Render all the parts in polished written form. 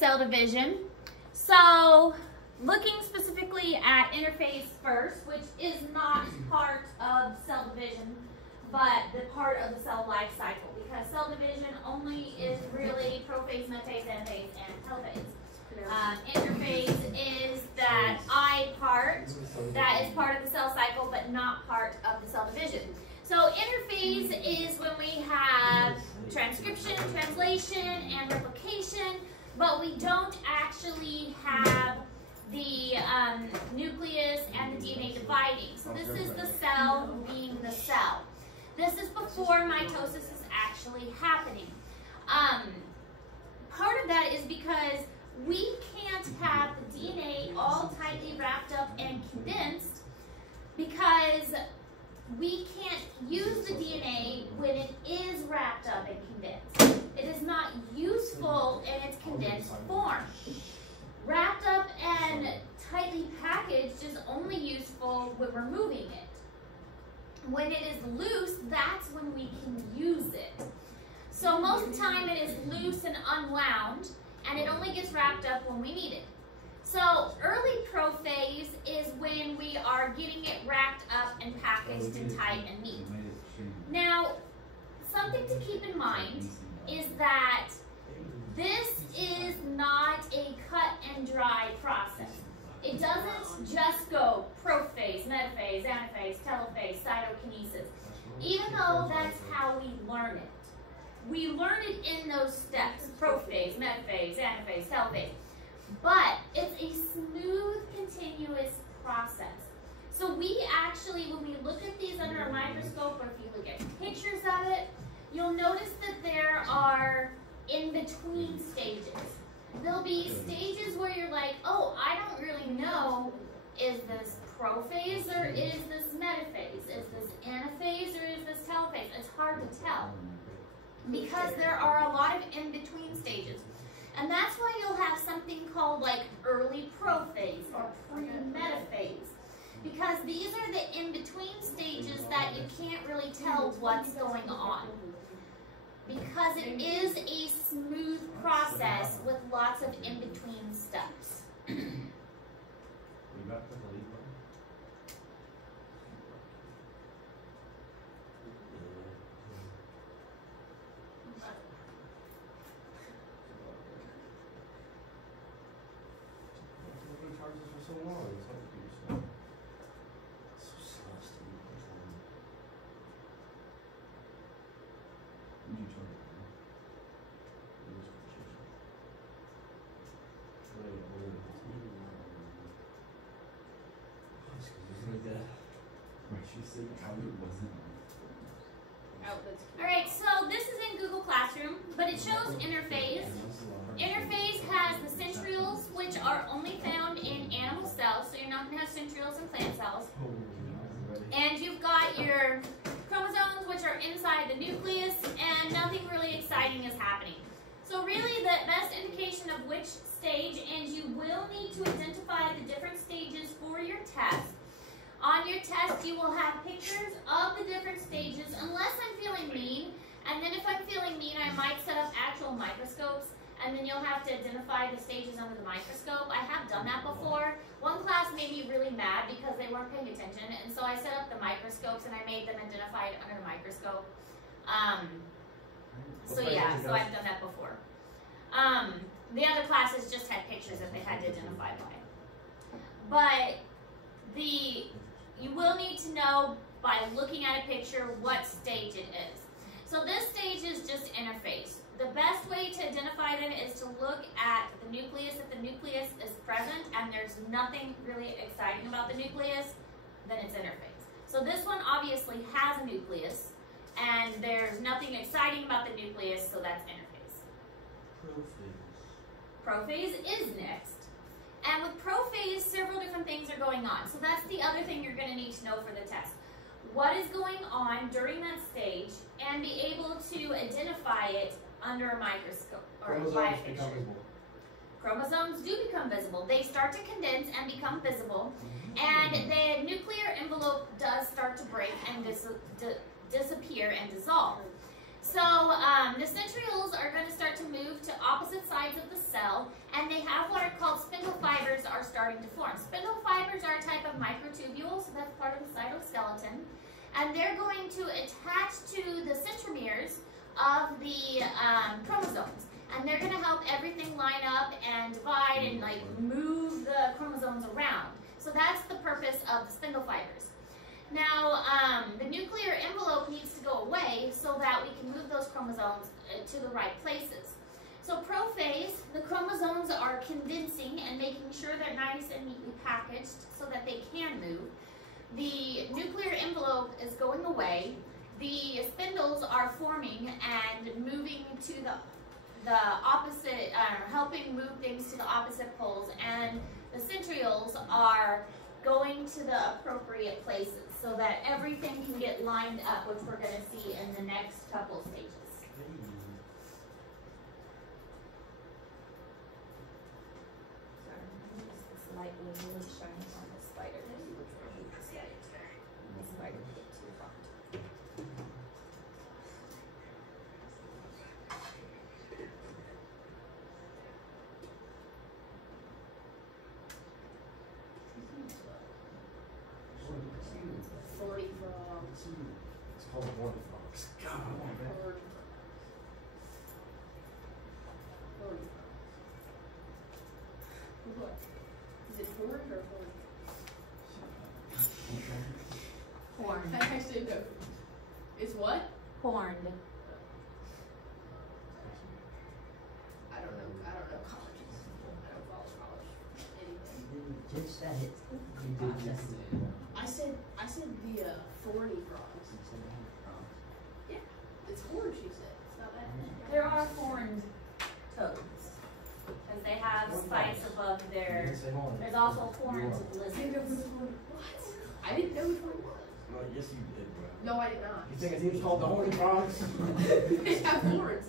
cell division. So looking specifically at interphase first, which is not part of cell division, but the part of the cell life cycle, because cell division only is really prophase, metaphase, anaphase, and telophase. Interphase is that I part that is part of the cell cycle, but not part of the cell division. So interphase is when we have transcription, translation, and replication, but we don't actually have the nucleus and the DNA dividing. So this is the cell being the cell. This is before mitosis is actually happening. Part of that is because we can't have the DNA all tightly wrapped up and condensed, because we can't use the DNA when it is wrapped up and condensed. It is not useful in its condensed form. Wrapped up and tightly packaged is only useful when we're moving it. When it is loose, that's when we can use it. So most of the time it is loose and unwound, and it only gets wrapped up when we need it. So early prophase is when we are getting it wrapped up and packaged and tight and neat. Now, something to keep in mind is that this is not a cut and dry process. It doesn't just go prophase, metaphase, anaphase, telophase, cytokinesis, even though that's how we learn it. We learn it in those steps: prophase, metaphase, anaphase, telophase. But it's a smooth, continuous process. So we actually, when we look at these under a microscope, or if you look at pictures of it, you'll notice that there are in-between stages. There'll be stages where you're like, oh, I don't really know, is this prophase or is this metaphase? Is this anaphase or is this telophase? It's hard to tell, because there are a lot of in-between stages. And that's why you'll have something called like early prophase or pre-metaphase, because these are the in-between stages that you can't really tell what's going on, because it is a smooth process with lots of in-between steps. Alright, so this is in Google Classroom, but it shows interphase. Interphase has the centrioles, which are only found in animal cells, so you're not going to have centrioles in plant cells. And you've got your chromosomes, which are inside the nucleus, and nothing really exciting is happening. So really the best indication of which stage, and you will need to identify the different stages for your test. On your test, you will have pictures of the different stages, unless I'm feeling mean. And then if I'm feeling mean, I might set up actual microscopes, and then you'll have to identify the stages under the microscope. I have done that before. One class made me really mad because they weren't paying attention, and so I set up the microscopes and I made them identify it under the microscope. So yeah, so I've done that before. The other classes just had pictures that they had to identify by. But you will need to know by looking at a picture what stage it is. So this stage is just interphase. The best way to identify them is to look at the nucleus. If the nucleus is present and there's nothing really exciting about the nucleus, then it's interphase. So this one obviously has a nucleus, and there's nothing exciting about the nucleus, so that's interphase. Prophase is next. And with prophase, several different things are going on. So that's the other thing you're going to need to know for the test. What is going on during that stage, and be able to identify it under a microscope or by a picture. Chromosomes do become visible. They start to condense and become visible, and the nuclear envelope does start to break and disappear and dissolve. So the centrioles are going to start to move to opposite sides of the cell, and they have what are called spindle fibers are starting to form. Spindle fibers are a type of microtubule, so that's part of the cytoskeleton, and they're going to attach to the centromeres of the chromosomes, and they're going to help everything line up and divide and like move the chromosomes around. So that's the purpose of the spindle fibers. Now, the nuclear envelope needs to go away so that we can move those chromosomes to the right places. So prophase, the chromosomes are condensing and making sure they're nice and neatly packaged so that they can move. The nuclear envelope is going away. The spindles are forming and moving to the opposite, helping move things to the opposite poles, and the centrioles are going to the appropriate places so that everything can get lined up, which we're going to see in the next couple stages. Sorry, this light was really shining on the spider. The spider will get too hot. It's called horn frogs. God, What? Is it horned or horned? Horned. I actually know. It's what? Horned. I don't know. I don't know colleges. I don't follow college. Anything. Just that it. I said the thorny frogs. Yeah, it's horned. She said it's not bad. There are horned toads, because they have spikes above their. There's also horned lizards. What? I didn't know which one it was. No, yes you did, bro. No, I did not. You think a team's called the Horny Frogs? They have horns.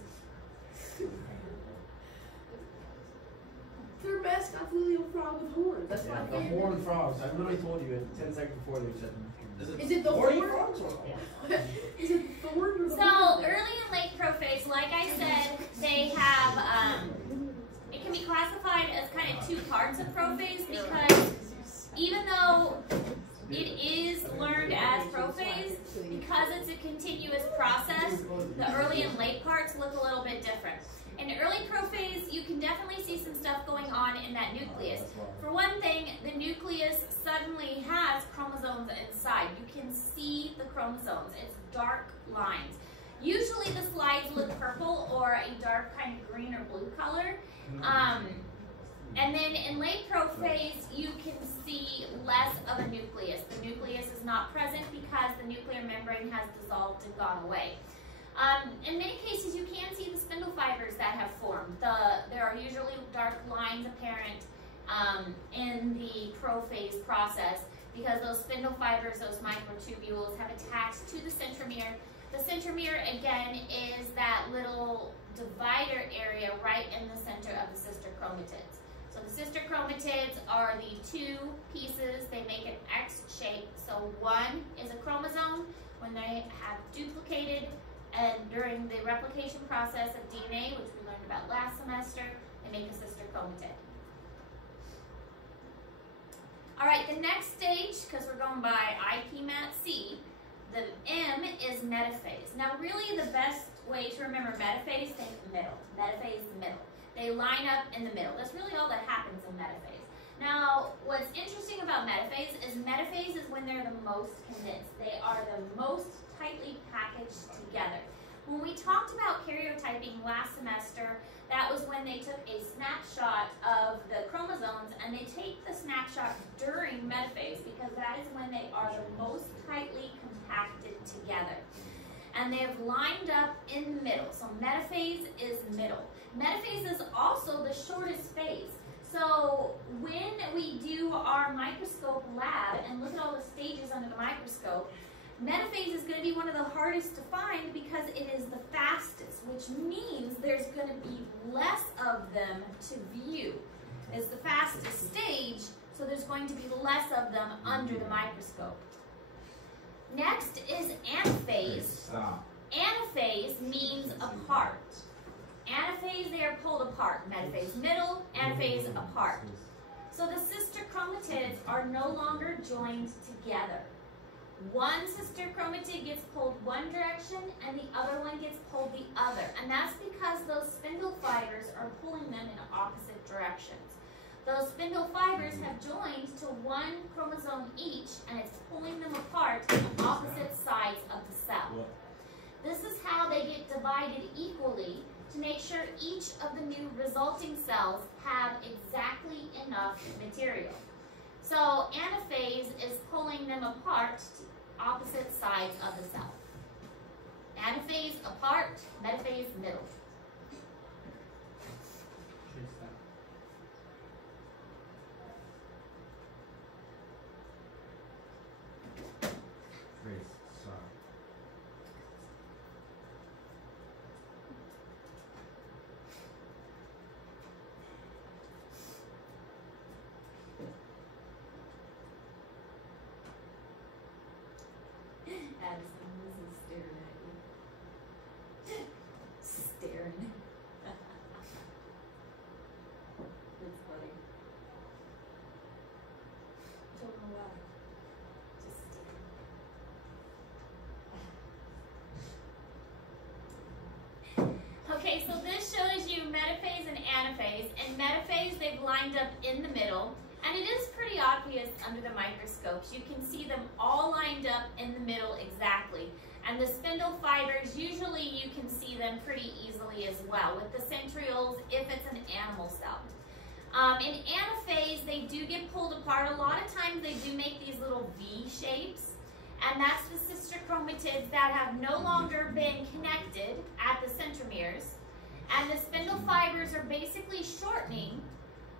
Their mascot's a little frog with horns. That's Yeah, not the fair. Horned Frogs. I literally told you 10 seconds before they said. Is it the Horny horn? Frogs or Is it thorn or the So horn? early and late prophase, like I said, they have. It can be classified as kind of two parts of prophase, because even though it is learned as prophase, because it's a continuous process, the early and late parts look a little bit different. In early prophase, you can definitely see some stuff going on in that nucleus. For one thing, the nucleus suddenly has chromosomes inside. You can see the chromosomes. It's dark lines. Usually the slides look purple or a dark kind of green or blue color. And then in late prophase, you can see less of a nucleus. The nucleus is not present because the nuclear membrane has dissolved and gone away. In many cases, you can see the spindle fibers that have formed. There are usually dark lines apparent in the prophase process because those spindle fibers, those microtubules, have attached to the centromere. The centromere, again, is that little divider area right in the center of the sister chromatids. So the sister chromatids are the two pieces. They make an X shape. So one is a chromosome. When they have duplicated, and during the replication process of DNA, which we learned about last semester, they make a sister chromatid. All right, the next stage, because we're going by IPMAT-C, the M is metaphase. Now, really the best way to remember metaphase, think middle. Metaphase, the middle. They line up in the middle. That's really all that happens in metaphase. Now, what's interesting about metaphase is when they're the most condensed. They are the most tightly packaged together. When we talked about karyotyping last semester, that was when they took a snapshot of the chromosomes, and they take the snapshot during metaphase because that is when they are the most tightly compacted together. And they've lined up in the middle. So metaphase is middle. Metaphase is also the shortest phase. So when we do our microscope lab and look at all the stages under the microscope, metaphase is going to be one of the hardest to find because it is the fastest, which means there's going to be less of them to view. It's the fastest stage, so there's going to be less of them under the microscope. Next is anaphase. Anaphase means apart. Anaphase, they are pulled apart. Metaphase middle, anaphase apart. So the sister chromatids are no longer joined together. One sister chromatid gets pulled one direction and the other one gets pulled the other. And that's because those spindle fibers are pulling them in opposite directions. Those spindle fibers have joined to one chromosome each, and it's pulling them apart on opposite sides of the cell. This is how they get divided equally to make sure each of the new resulting cells have exactly enough material. So anaphase is pulling them apart to opposite sides of the cell. Anaphase apart, metaphase middle. Addison, this is staring at you. Staring. It's funny. Don't know why. Just staring. Okay, so this shows you metaphase and anaphase. In metaphase, they've lined up in the middle. And it is pretty obvious under the microscopes. You can see them all lined up in the middle exactly. And the spindle fibers, usually you can see them pretty easily as well with the centrioles if it's an animal cell. In anaphase, they do get pulled apart. A lot of times they do make these little V shapes. And that's the sister chromatids that have no longer been connected at the centromeres. And the spindle fibers are basically shortening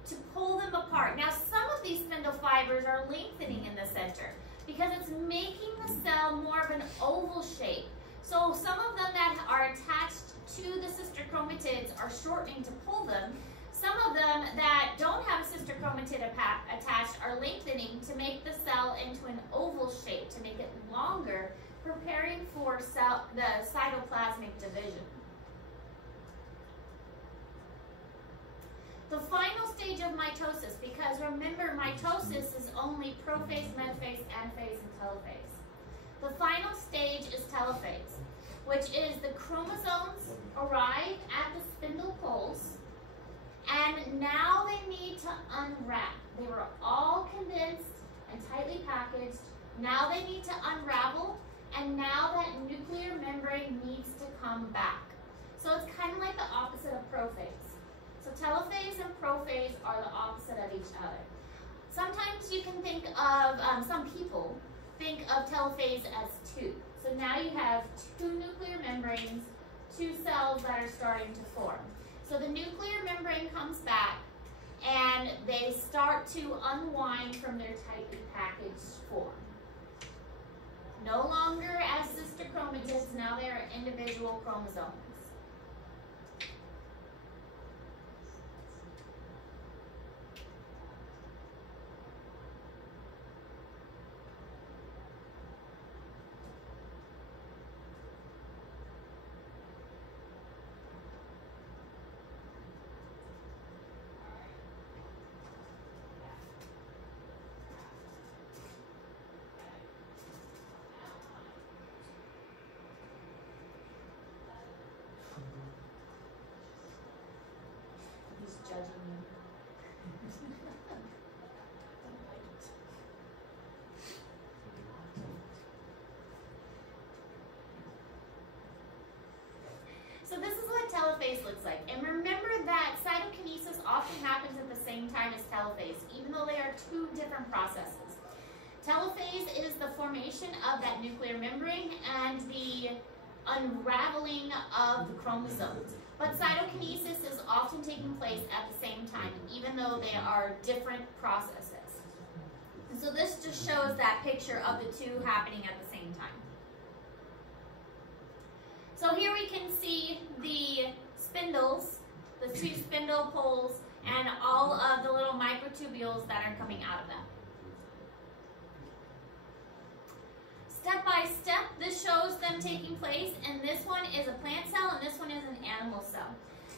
to pull them apart. Now, some of these spindle fibers are lengthening in the center because it's making the cell more of an oval shape. So some of them that are attached to the sister chromatids are shortening to pull them. Some of them that don't have a sister chromatid attached are lengthening to make the cell into an oval shape, to make it longer, preparing for the cytoplasmic division. The final stage of mitosis, because remember, mitosis is only prophase, metaphase, anaphase, and telophase. The final stage is telophase, which is the chromosomes arrive at the spindle poles, and now they need to unwrap. They were all condensed and tightly packaged. Now they need to unravel, and now that nuclear membrane needs to come back. So it's kind of like the opposite of prophase. So telophase and prophase are the opposite of each other. Sometimes you can think of, some people think of telophase as two. So now you have two nuclear membranes, two cells that are starting to form. So the nuclear membrane comes back and they start to unwind from their tightly packaged form. No longer as sister chromatids, now they are individual chromosomes. Judging you. So this is what telophase looks like. And remember that cytokinesis often happens at the same time as telophase, even though they are two different processes. Telophase is the formation of that nuclear membrane and the unraveling of the chromosomes. But cytokinesis is often taking place at the same time, even though they are different processes. And so this just shows that picture of the two happening at the same time. So here we can see the spindles, the two spindle poles, and all of the little microtubules that are coming out of them. Step by step, this shows them taking place, and this one is a plant cell and this one is an animal cell.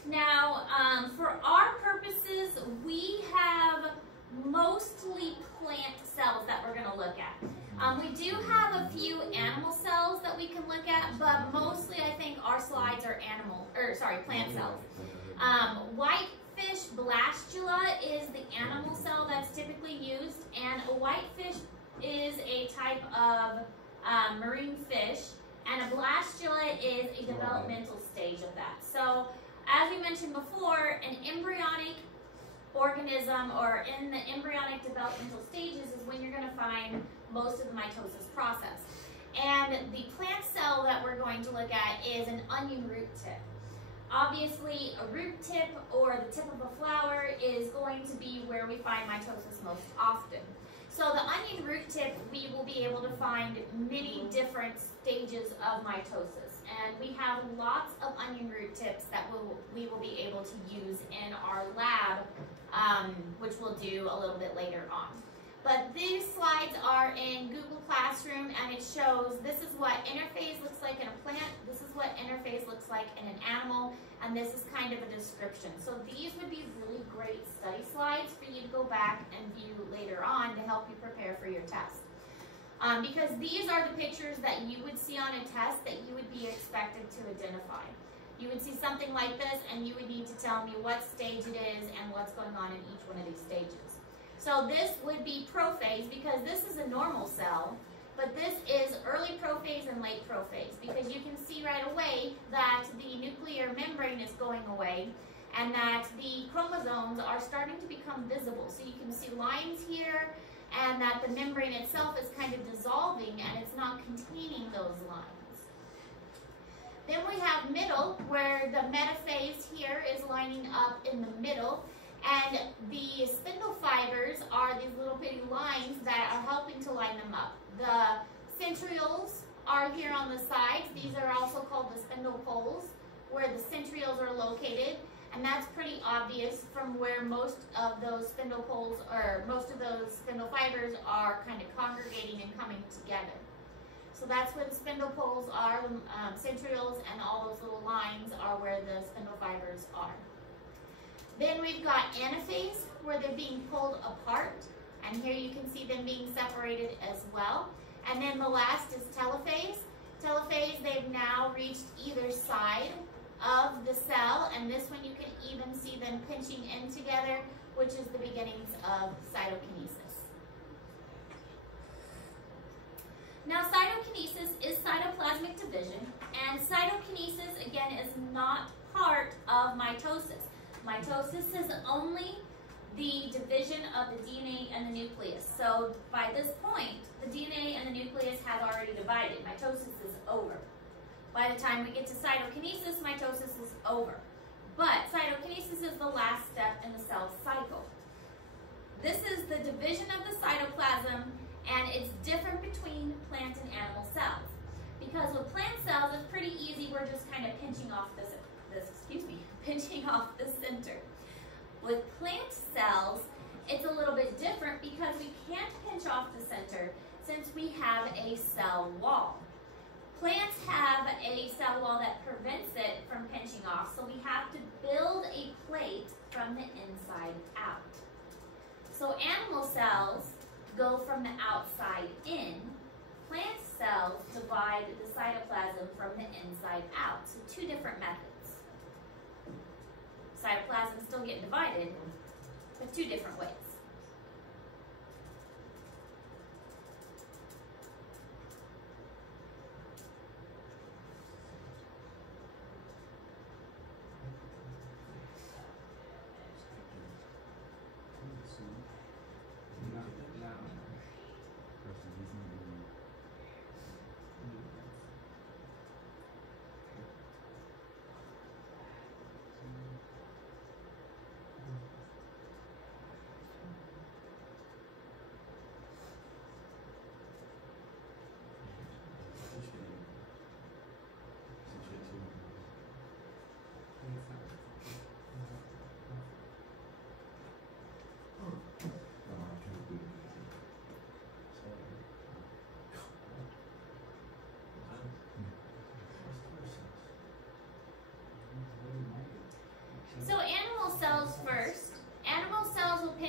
Now, for our purposes, we have mostly plant cells that we're going to look at. We do have a few animal cells that we can look at, but mostly I think our slides are plant cells. Whitefish blastula is the animal cell that's typically used, and a whitefish is a type of marine fish, and a blastula is a developmental stage of that. So, as we mentioned before, an embryonic organism, or in the embryonic developmental stages, is when you're going to find most of the mitosis process. And the plant cell that we're going to look at is an onion root tip. Obviously, a root tip or the tip of a flower is going to be where we find mitosis most often. So the onion root tip, we will be able to find many different stages of mitosis. And we have lots of onion root tips that we will be able to use in our lab, which we'll do a little bit later on. But these slides are in Google Classroom, and it shows this is what interphase looks like in a plant, this is what interphase looks like in an animal, and this is kind of a description. So these would be really great study slides for you to go back and view later on to help you prepare for your test. Because these are the pictures that you would see on a test that you would be expected to identify. You would see something like this, and you would need to tell me what stage it is and what's going on in each one of these stages. So this would be prophase, because this is a normal cell, but this is early prophase and late prophase, because you can see right away that the nuclear membrane is going away and that the chromosomes are starting to become visible. So you can see lines here, and that the membrane itself is kind of dissolving and it's not containing those lines. Then we have middle, where the metaphase here is lining up in the middle, and the spindle fibers are these little bitty lines that are helping to line them up. The centrioles are here on the sides. These are also called the spindle poles, where the centrioles are located, and that's pretty obvious from where most of those spindle poles, or most of those spindle fibers, are kind of congregating and coming together. So that's where the spindle poles are, centrioles, and all those little lines are where the spindle fibers are. Then we've got anaphase, where they're being pulled apart, and here you can see them being separated as well. And then the last is telophase. Telophase, they've now reached either side of the cell, and this one you can even see them pinching in together, which is the beginnings of cytokinesis. Now, cytokinesis is cytoplasmic division, and cytokinesis, again, is not part of mitosis. Mitosis is only the division of the DNA and the nucleus. So by this point, the DNA and the nucleus have already divided. Mitosis is over. By the time we get to cytokinesis, mitosis is over. But cytokinesis is the last step in the cell cycle. This is the division of the cytoplasm, and it's different between plant and animal cells. Because with plant cells, it's pretty easy. We're just kind of pinching off pinching off the center. With plant cells, it's a little bit different because we can't pinch off the center since we have a cell wall. Plants have a cell wall that prevents it from pinching off, so we have to build a plate from the inside out. So animal cells go from the outside in. Plant cells divide the cytoplasm from the inside out. So two different methods. Cytoplasm still get divided, but two different ways.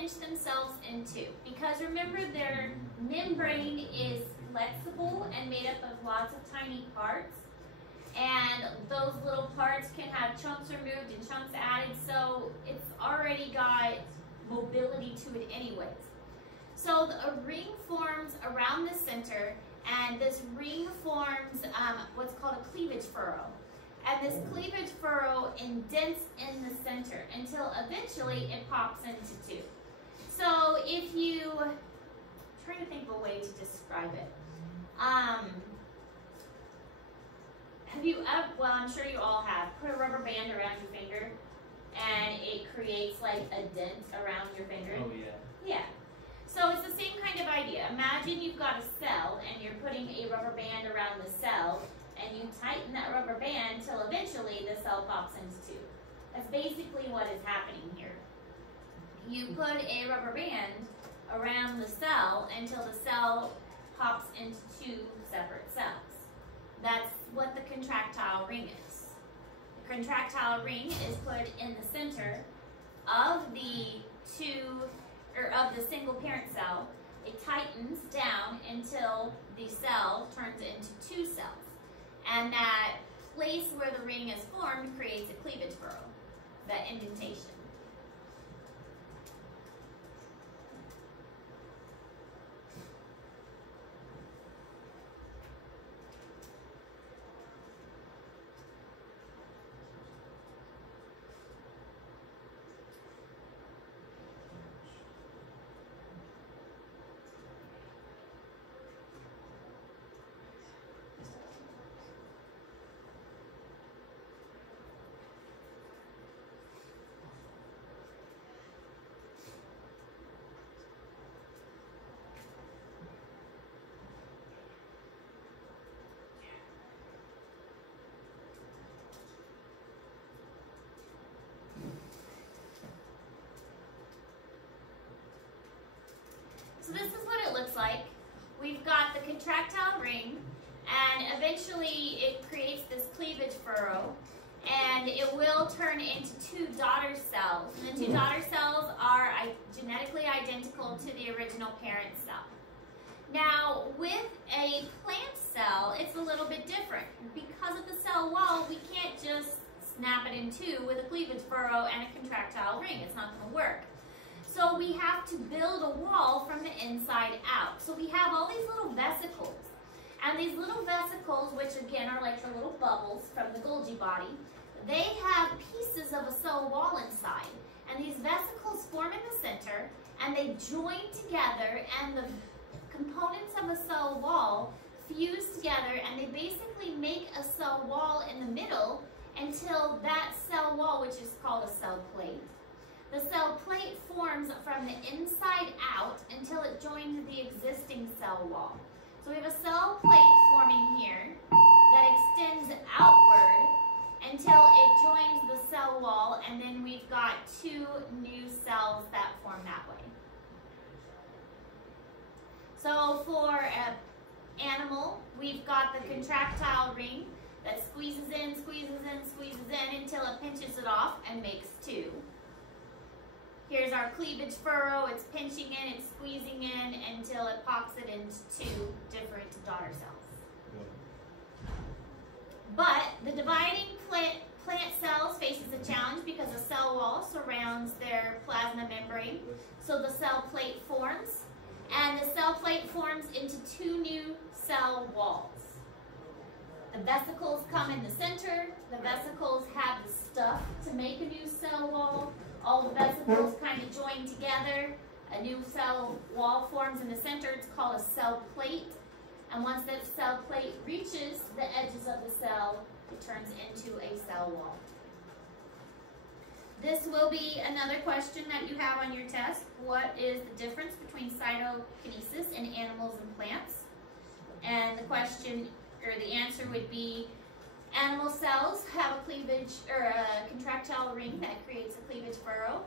pinch themselves in two. Because remember, their membrane is flexible and made up of lots of tiny parts. And those little parts can have chunks removed and chunks added, so it's already got mobility to it anyways. So a ring forms around the center, and this ring forms what's called a cleavage furrow. And this cleavage furrow indents in the center until eventually it pops into two. So if you, try to think of a way to describe it. Have you ever, well, I'm sure you all have, put a rubber band around your finger and it creates like a dent around your finger? Oh, yeah. Yeah. So it's the same kind of idea. Imagine you've got a cell and you're putting a rubber band around the cell and you tighten that rubber band till eventually the cell pops into two. That's basically what is happening here. You put a rubber band around the cell until the cell pops into two separate cells. That's what the contractile ring is. The contractile ring is put in the center of the single parent cell. It tightens down until the cell turns into two cells. And that place where the ring is formed creates a cleavage furrow, that indentation. So this is what it looks like. We've got the contractile ring, and eventually it creates this cleavage furrow, and it will turn into two daughter cells. And the two daughter cells are genetically identical to the original parent cell. Now, with a plant cell, it's a little bit different. Because of the cell wall, we can't just snap it in two with a cleavage furrow and a contractile ring. It's not going to work. So we have to build a wall from the inside out. So we have all these little vesicles. And these little vesicles, which again are like the little bubbles from the Golgi body, they have pieces of a cell wall inside. And these vesicles form in the center, and they join together, and the components of a cell wall fuse together, and they basically make a cell wall in the middle until that cell wall, which is called a cell plate. The cell plate forms from the inside out until it joins the existing cell wall. So we have a cell plate forming here that extends outward until it joins the cell wall, and then we've got two new cells that form that way. So for an animal, we've got the contractile ring that squeezes in, squeezes in, squeezes in until it pinches it off and makes two. Here's our cleavage furrow. It's pinching in, it's squeezing in until it pops it into two different daughter cells. But the dividing plant cells faces a challenge because a cell wall surrounds their plasma membrane. So the cell plate forms, and the cell plate forms into two new cell walls. The vesicles come in the center. The vesicles have the stuff to make a new cell wall. All the vesicles kind of join together. A new cell wall forms in the center. It's called a cell plate. And once that cell plate reaches the edges of the cell, it turns into a cell wall. This will be another question that you have on your test. What is the difference between cytokinesis in animals and plants? And the question, or the answer would be, animal cells have a cleavage, or a contractile ring that creates a cleavage furrow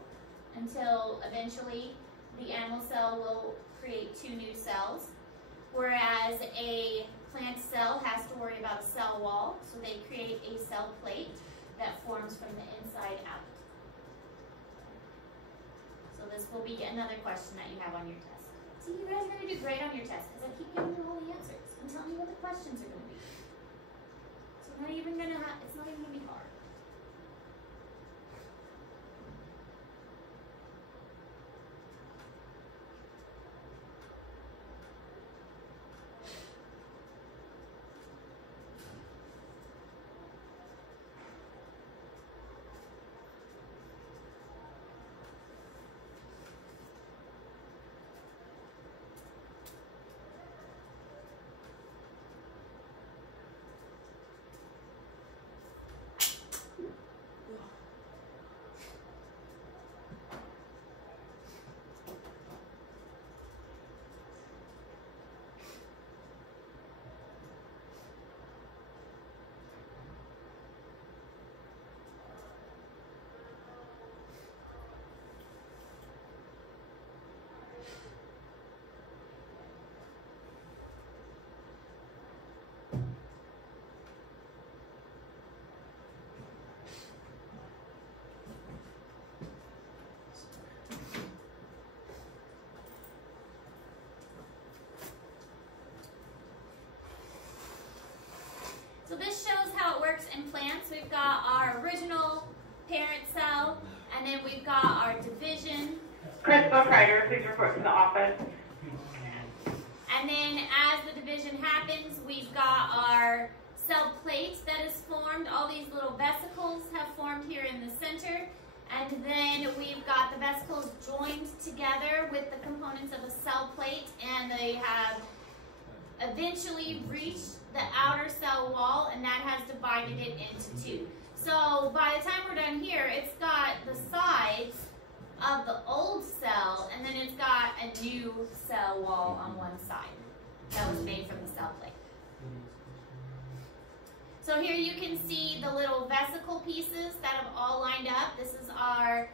until eventually the animal cell will create two new cells. Whereas a plant cell has to worry about a cell wall, so they create a cell plate that forms from the inside out. So this will be another question that you have on your test. See, you guys are going to do great on your test because I keep giving you all the answers and telling you what the questions are going to be. So it's not even going to be hard. So this shows how it works in plants. We've got our original parent cell, and then we've got our division. Crystal Kreider, please report to the office. And then as the division happens, we've got our cell plate that is formed. All these little vesicles have formed here in the center. And then we've got the vesicles joined together with the components of a cell plate, and they have eventually reached the outer cell wall, and that has divided it into two. So by the time we're done here, it's got the sides of the old cell, and then it's got a new cell wall on one side that was made from the cell plate. So here you can see the little vesicle pieces that have all lined up. This is our,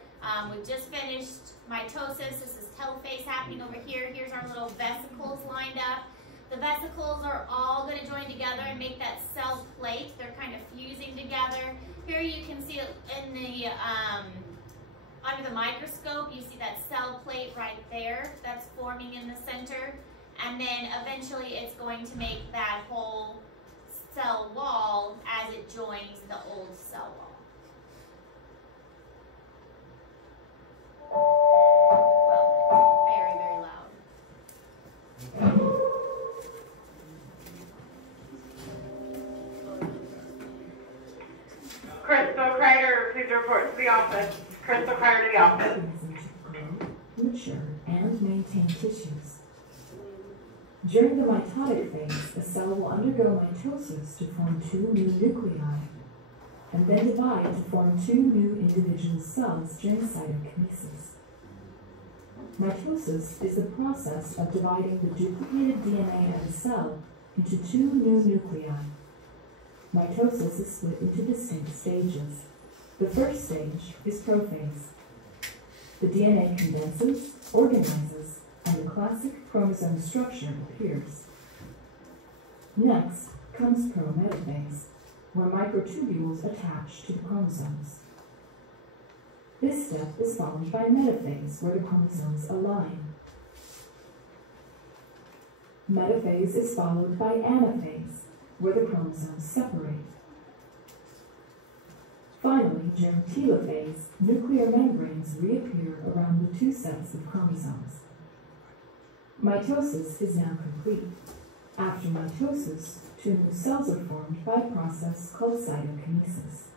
we've just finished mitosis. This is telophase happening over here. Here's our little vesicles lined up. The vesicles are all going to join together and make that cell plate. They're kind of fusing together. Here you can see it in the, under the microscope, you see that cell plate right there that's forming in the center. And then eventually it's going to make that whole cell wall as it joins the old cell wall. Wow, very, very loud. Crystal Kreider, please report to the office. Crystal Kreider to the office. Mature and maintain tissues. During the mitotic phase, a cell will undergo mitosis to form two new nuclei, and then divide to form two new individual cells during cytokinesis. Mitosis is the process of dividing the duplicated DNA of a cell into two new nuclei. Mitosis is split into distinct stages. The first stage is prophase. The DNA condenses, organizes, and the classic chromosome structure appears. Next comes prometaphase, where microtubules attach to the chromosomes. This step is followed by metaphase, where the chromosomes align. Metaphase is followed by anaphase, where the chromosomes separate. Finally, during telophase, nuclear membranes reappear around the two sets of chromosomes. Mitosis is now complete. After mitosis, two new cells are formed by a process called cytokinesis.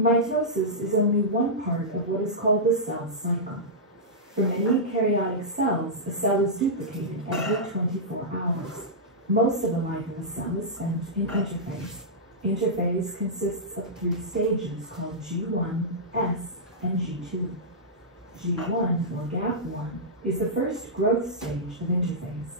Mitosis is only one part of what is called the cell cycle. For many eukaryotic cells, a cell is duplicated every 24 hours. Most of the life in the cell is spent in interphase. Interphase consists of three stages called G1, S, and G2. G1, or gap 1, is the first growth stage of interphase.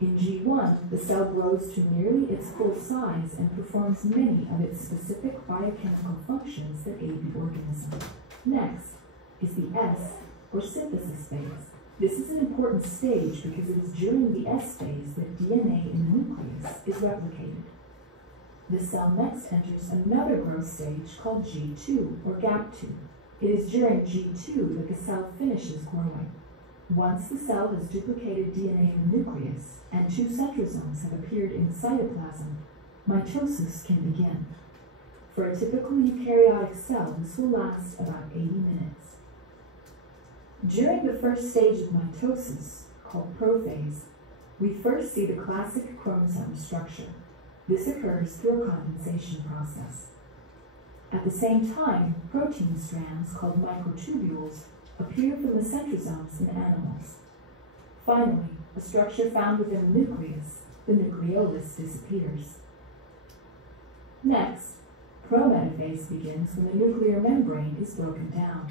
In G1, the cell grows to nearly its full size and performs many of its specific biochemical functions that aid the organism. Next is the S, or synthesis phase. This is an important stage because it is during the S phase that DNA in the nucleus is replicated. The cell next enters another growth stage called G2, or gap 2. It is during G2 that the cell finishes growing. Once the cell has duplicated DNA in the nucleus and 2 centrosomes have appeared in the cytoplasm, mitosis can begin. For a typical eukaryotic cell, this will last about 80 minutes. During the first stage of mitosis, called prophase, we first see the classic chromosome structure. This occurs through a condensation process. At the same time, protein strands, called microtubules, appear from the centrosomes in animals. Finally, a structure found within the nucleus, the nucleolus, disappears. Next, prometaphase begins when the nuclear membrane is broken down.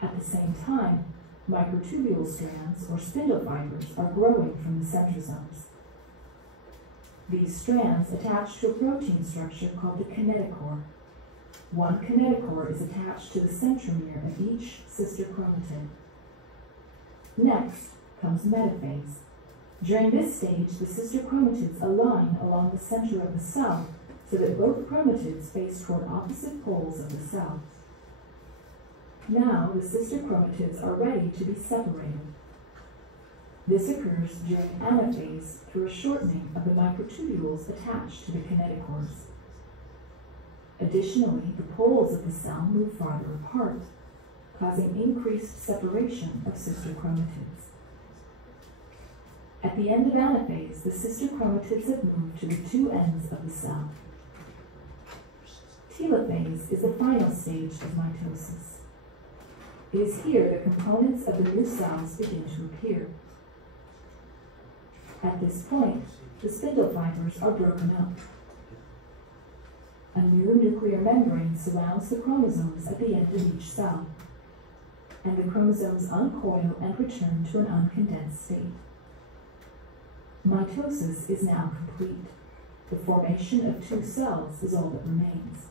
At the same time, microtubule strands, or spindle fibers, are growing from the centrosomes. These strands attach to a protein structure called the kinetochore. One kinetochore is attached to the centromere of each sister chromatid. Next comes metaphase. During this stage, the sister chromatids align along the center of the cell so that both chromatids face toward opposite poles of the cell. Now the sister chromatids are ready to be separated. This occurs during anaphase through a shortening of the microtubules attached to the kinetochores. Additionally, the poles of the cell move farther apart, causing increased separation of sister chromatids. At the end of anaphase, the sister chromatids have moved to the 2 ends of the cell. Telophase is the final stage of mitosis. It is here the components of the new cells begin to appear. At this point, the spindle fibers are broken up. A new nuclear membrane surrounds the chromosomes at the end of each cell, and the chromosomes uncoil and return to an uncondensed state. Mitosis is now complete. The formation of 2 cells is all that remains.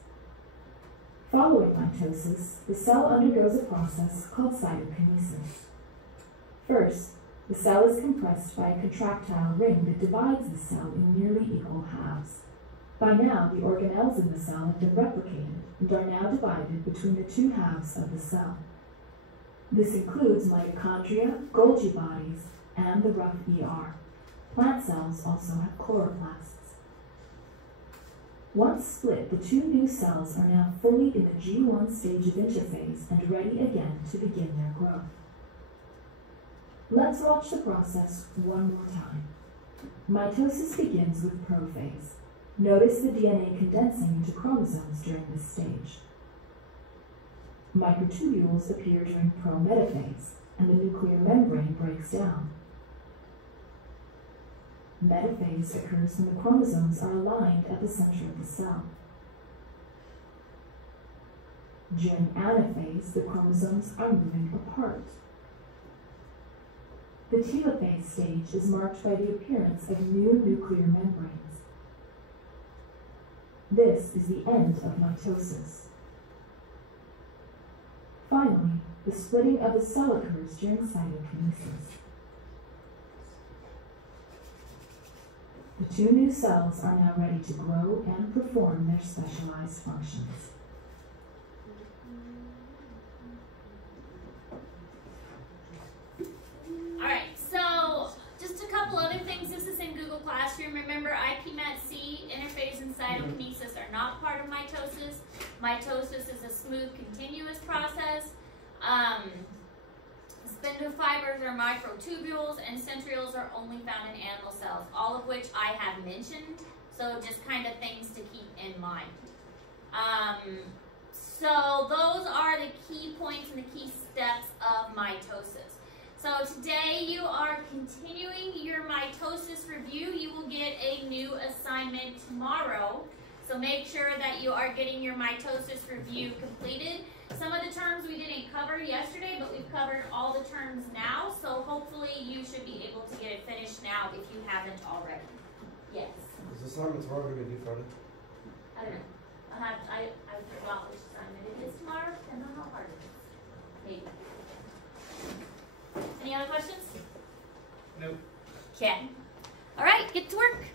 Following mitosis, the cell undergoes a process called cytokinesis. First, the cell is compressed by a contractile ring that divides the cell in nearly equal halves. By now, the organelles in the cell have been replicated and are now divided between the 2 halves of the cell. This includes mitochondria, Golgi bodies, and the rough ER. Plant cells also have chloroplasts. Once split, the 2 new cells are now fully in the G1 stage of interphase and ready again to begin their growth. Let's watch the process one more time. Mitosis begins with prophase. Notice the DNA condensing into chromosomes during this stage. Microtubules appear during prometaphase, and the nuclear membrane breaks down. Metaphase occurs when the chromosomes are aligned at the center of the cell. During anaphase, the chromosomes are moving apart. The telophase stage is marked by the appearance of new nuclear membranes. This is the end of mitosis. Finally, the splitting of the cell occurs during cytokinesis. The 2 new cells are now ready to grow and perform their specialized functions. Alright, so just a couple other things. This is in Google Classroom. Remember, IPMET-C, interphase, and cytokinesis are not part of mitosis. Mitosis is a smooth, continuous process. Spindle fibers are microtubules, and centrioles are only found in animal cells, all of which I have mentioned, so just kind of things to keep in mind. So those are the key points and the key steps of mitosis. So today you are continuing your mitosis review. You will get a new assignment tomorrow, so make sure that you are getting your mitosis review completed. Some of the terms we didn't cover yesterday, but we've covered all the terms now, so hopefully you should be able to get it finished now if you haven't already. Yes? Is this assignment tomorrow going to be due Friday? I don't know. I forgot which assignment it is tomorrow. Depends on how hard it is. Maybe. Any other questions? Nope. Okay. All right, get to work.